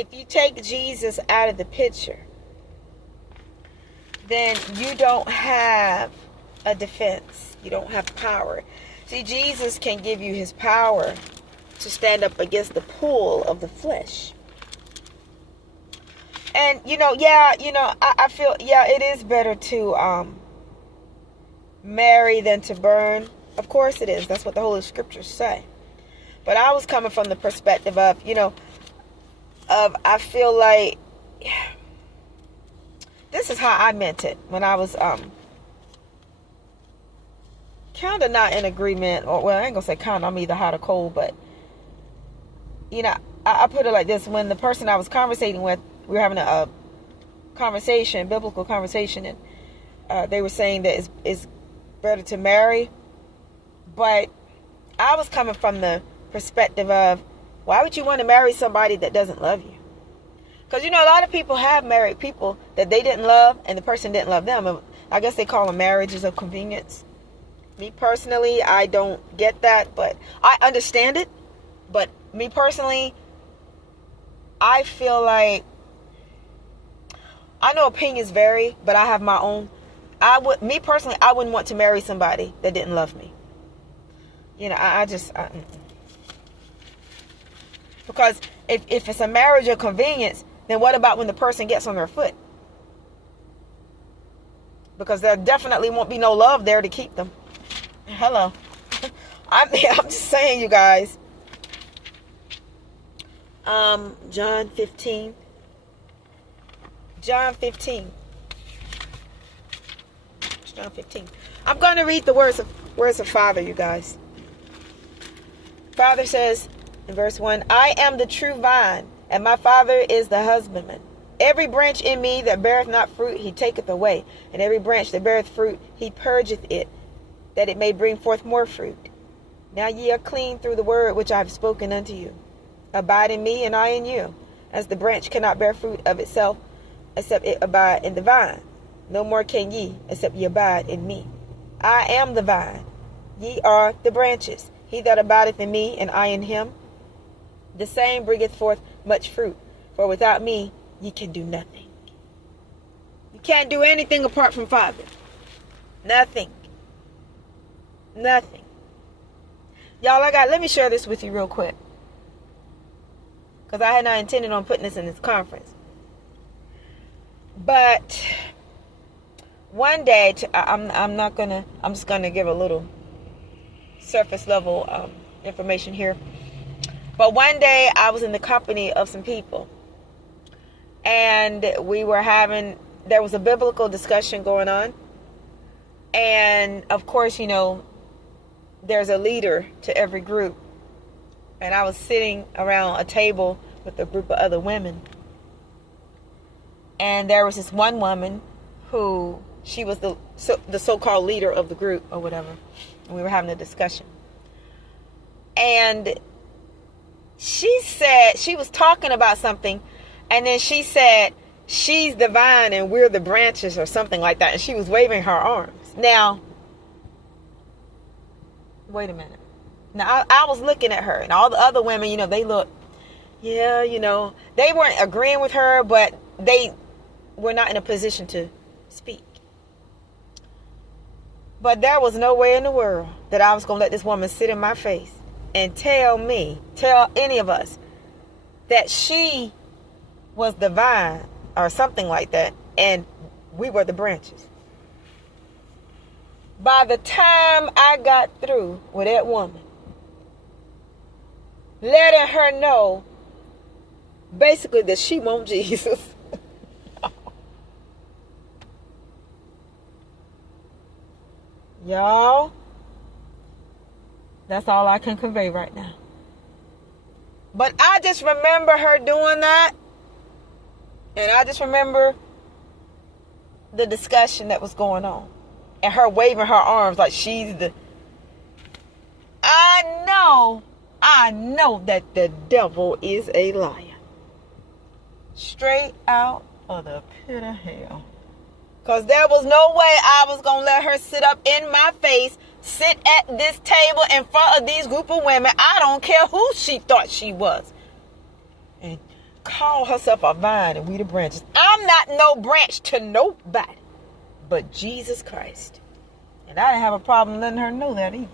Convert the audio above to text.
if you take Jesus out of the picture, then you don't have a defense. You don't have power. See, Jesus can give you his power to stand up against the pull of the flesh. And, I feel, it is better to marry than to burn. Of course it is. That's what the Holy Scriptures say. But I was coming from the perspective of, I feel like, this is how I meant it when I was kind of not in agreement, or, well, I ain't gonna say kind of, I'm either hot or cold, but, I put it like this. When the person I was conversating with, we were having a conversation, biblical conversation, and they were saying that it's better to marry, but I was coming from the perspective of, why would you want to marry somebody that doesn't love you? Because, a lot of people have married people that they didn't love, and the person didn't love them. I guess they call them marriages of convenience. Me personally, I don't get that, but I understand it. But me personally, I feel like, I know opinions vary, but I have my own. Me personally, I wouldn't want to marry somebody that didn't love me. Because if it's a marriage of convenience, then what about when the person gets on their foot? Because there definitely won't be no love there to keep them. Hello. I'm just saying, you guys. John 15. John 15. John 15. I'm going to read the words of Father, you guys. Father says in verse 1, I am the true vine, and my Father is the husbandman. Every branch in me that beareth not fruit, he taketh away. And every branch that beareth fruit, he purgeth it, that it may bring forth more fruit. Now ye are clean through the word which I have spoken unto you. Abide in me, and I in you. As the branch cannot bear fruit of itself, except it abide in the vine. No more can ye, except ye abide in me. I am the vine, ye are the branches. He that abideth in me, and I in him, the same bringeth forth much fruit. For without me, ye can do nothing. You can't do anything apart from Father. Nothing. Nothing. Y'all, let me share this with you real quick. Because I had not intended on putting this in this conference. But one day, I'm just gonna give a little surface level information here. But one day I was in the company of some people, and there was a biblical discussion going on. And of course, there's a leader to every group. And I was sitting around a table with a group of other women. And there was this one woman who, she was the so-called leader of the group or whatever. And we were having a discussion. And she said, she was talking about something. And then she said, she's the vine and we're the branches or something like that. And she was waving her arms. Now, wait a minute. Now, I was looking at her, and all the other women, they looked, they weren't agreeing with her, but they were not in a position to speak. But there was no way in the world that I was going to let this woman sit in my face and tell any of us that she was the vine or something like that, and we were the branches. By the time I got through with that woman, letting her know basically that she wants Jesus. Y'all, that's all I can convey right now. But I just remember her doing that. And I just remember the discussion that was going on. And her waving her arms like she's the... I know that the devil is a liar. Straight out of the pit of hell. Because there was no way I was going to let her sit up in my face, sit at this table in front of these group of women. I don't care who she thought she was. And call herself a vine and we the branches. I'm not no branch to nobody but Jesus Christ. And I didn't have a problem letting her know that either.